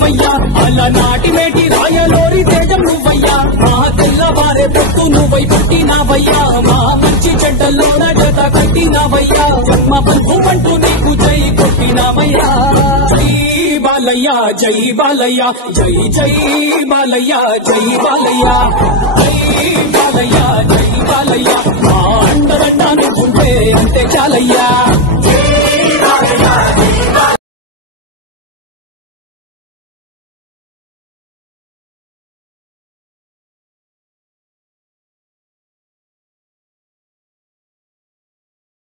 నువ్వయ్యా అలనాటి మేటి రాయలోరి తేజం నువ్వయ్యా మా తెల్లవారే పొత్తు నువ్వై పుట్టినావయ్యా మా మంచి చెడ్డల్లోన జత కట్టినావయ్యా మా బంధు అంటూ నీకు జై కొట్టినావయ్యా జై బాలయ్య జై బాలయ్య జై జై బాలయ్య జై బాలయ్య జై బాలయ్య జై బాలయ్య మా అండదండ నువ్వుంటే అంతే చాలయ్యా